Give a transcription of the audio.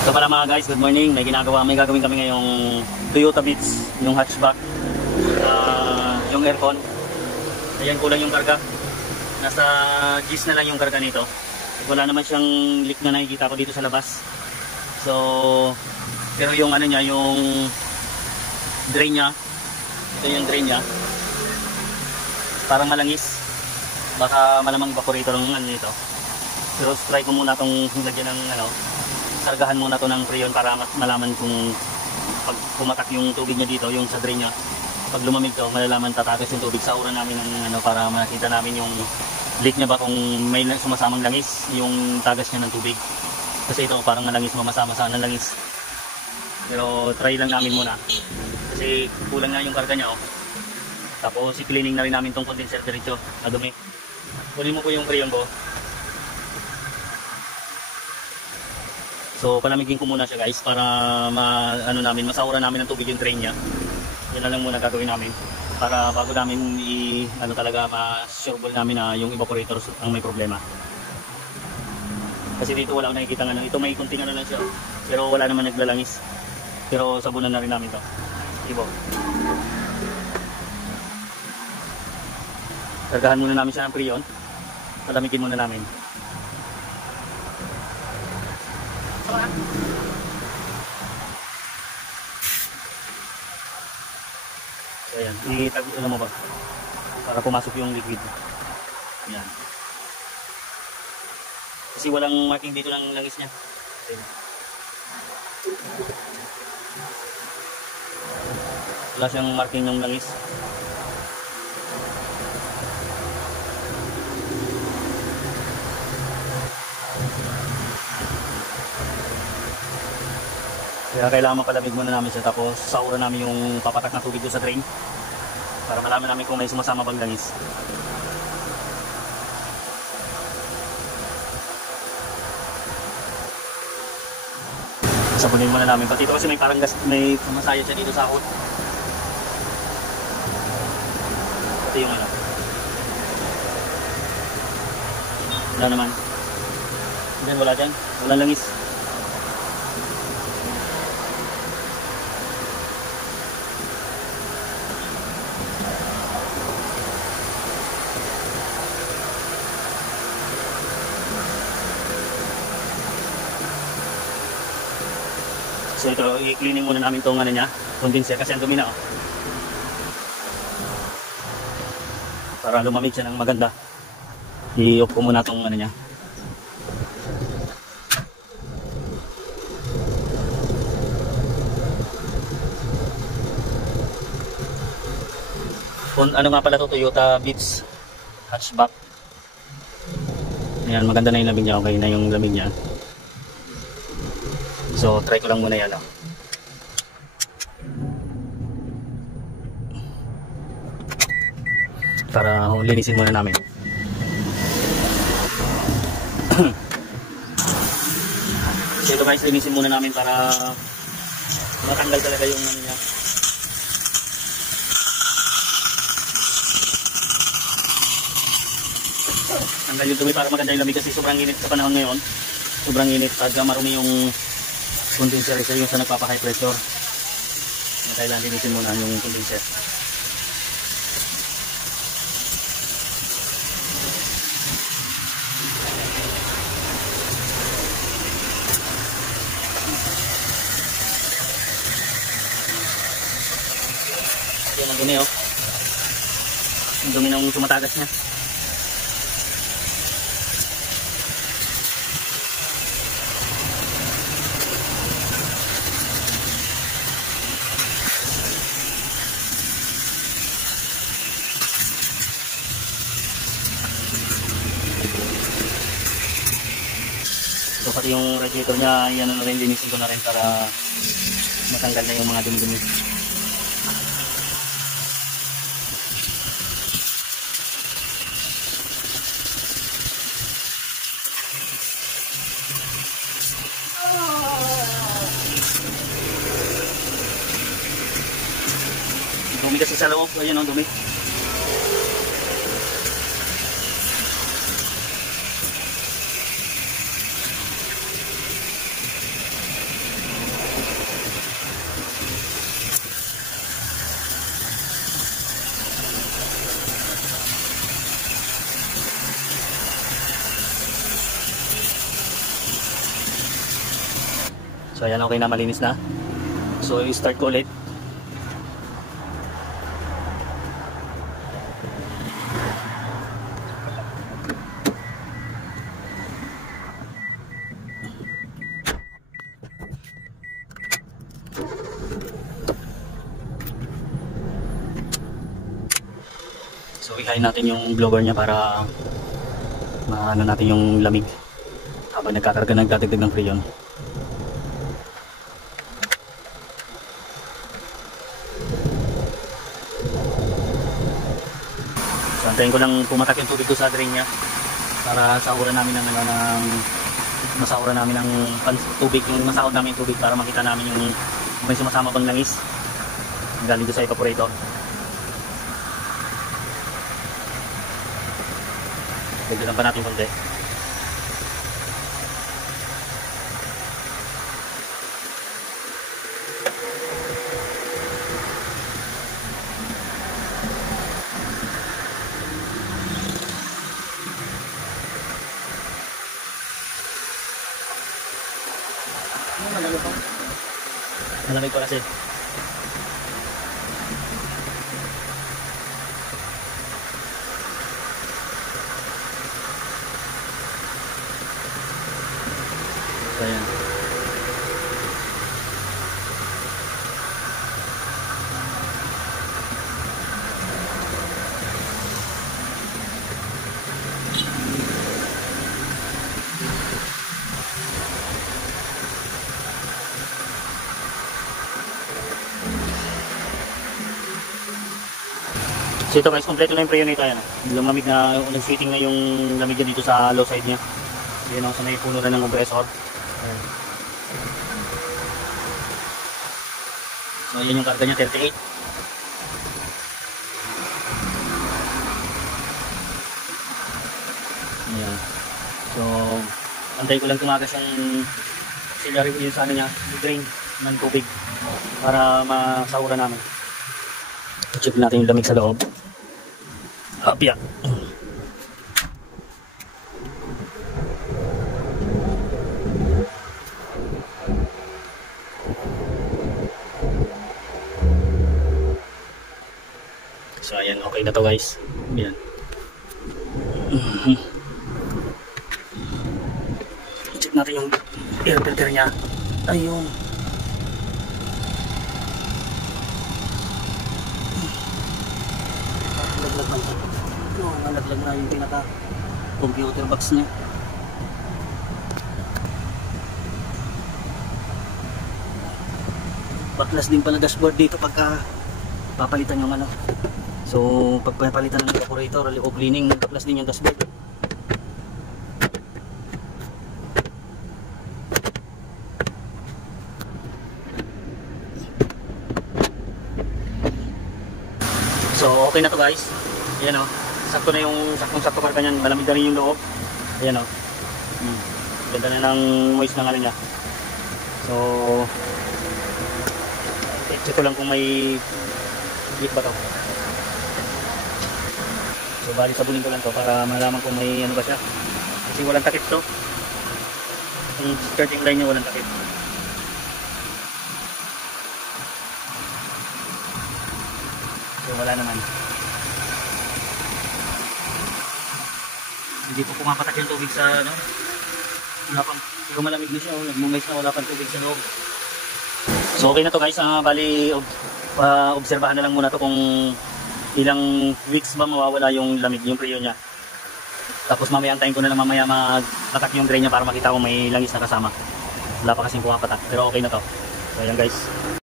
So pala mga guys, good morning. May gagawin kami ngayong Toyota Beats, yung hatchback, yung aircon. Ayan, kulang yung karga. Nasa gis na lang yung karga nito. Wala naman siyang leak na nakikita ko dito sa labas. So, pero yung ano niya, yung drain niya, ito yung drain niya, parang malangis. Baka malamang evaporator ng ano nito. Pero try ko muna itong lagyan ng ano, kargahan muna to ng preyon para malaman kung pag pumatak yung tubig niya dito, yung sa drain niya, pag lumamig to, malalaman tatagas yung tubig sa uran namin ng ano, para makita namin yung leak niya ba, kung may sumasamang langis yung tagas niya ng tubig. Kasi ito parang malangis, mamasama-sama ng langis. Pero try lang namin muna kasi kulang na yung karga niya, oh. Tapos i-cleaning na rin namin tong condenser diretso na dumi. Kunin mo po yung preyon ko. So palamigin ko muna siya guys para masaura namin ng tubig yung drain niya. Yan na lang muna gagawin namin para bago namin talaga ma-sureball namin na yung evaporator ang may problema. Kasi dito wala akong nakikita ng ano. Ito may kunting ano lang siya, pero wala naman naglalangis. Pero sabunan na rin namin to. Ibo. Kargahan muna namin siya ng preyon. Palamigin muna namin. Ayan, itag-ito mo ba para pumasok yung liquid. Ayan. Kasi walang marking dito ng langis niya. Ayan. Wala siyang marking ng langis. Kaya kailangan mapalamig muna namin siya, tapos saura namin yung papatak na tubig doon sa drain para malaman namin kung may sumasama bang langis. Sabunin muna namin. Pati ito kasi may parang gas, may masaya siya dito sa hot. Pati yung ano. Wala naman. Diyan, wala dyan. Walang langis. So ito, i-cleaning muna namin itong ano niya, condenser, kasi ang dumi na, oh. Para lumamig siya ng maganda. I-off ko muna itong ano niya. Ano nga pala ito, Toyota Beats hatchback. Ayan, maganda na yung lamig niya, okay na yung lamig niya. So, try ko lang muna yan, oh. Para linisin muna namin. So, ito guys, linisin muna namin para matanggal talaga yung ano niya. Tanggal yung dumi para maganda yung lamig kasi sobrang init sa panahon ngayon. Sobrang init, pagka marumi yung condenser, isa yung sa nagpapa-high pressure. Kailangan linisin muna yung condenser. Yan ang dumi, oh. Ang dumi ng tumatagas niya. So pati yung radiator niya, yan na rin, linisin ko na rin para matanggal na yung mga dumi-dumi. Dumi kasi sa loob, ayan ang dumi. So ayan, okay na, malinis na. So i-start ko ulit. So ihain natin yung blower niya para maano natin yung lamig habang nagkakarga, nagdadagdag ng freon. So antayin ko lang pumatak yung tubig ko sa drain niya para sauran namin ng masauran namin ng tubig, yung masahod namin yung tubig para makita namin yung may sumasama bang langis galing doon sa evaporator. Dagdagan pa natin konti. Malamig pa kasi. So, ayan. So ito guys, kompleto na yung preo nito. Ayan, lumamig na, nag-fitting na yung lamig dito sa low side niya. Ayan, sa may puno na ng compressor. Ayan. So ayan yung karga niya, 38. Ayan. So antay ko lang tumagas yung auxiliary yung sa ano niya, drain ng tubig para masaura namin. Check natin yung lamig sa loob. Apya. So ayan, okay na to guys. Ayan. Check natin yung air filter niya. Ayun. Nalaglag na yung pinaka computer box niya. Baklas din pala dashboard dito pagka papalitan yung ano. So pag papalitan ng evaporator o cleaning, baklas din yung dashboard. So okay na to guys. Ayan o. Sakto na yung saktong-sakto karga niyan, malamig na rin yung loob. Ayan o. Ganda na ng moist ng ano niya. So check ko lang kung may leak ba to. So bali sabunin ko lang to para malaman kung may ano ba siya. Kasi walang takip to. Yung starting line niya walang takip. So wala naman. Hindi po pumapatak yung tubig sa ano. Wala pang, pero malamig na siya, nagmumais na wala pang tubig sa loob. So okay na to guys, bali obserbahan na lang muna to kung ilang weeks ba mawawala yung lamig, yung preo niya. Tapos mamaya antayin ko na lang mamaya mag-attack yung drain niya para makita kung may langis na kasama. Wala pa kasing pumapatak, pero okay na to. So ayan guys.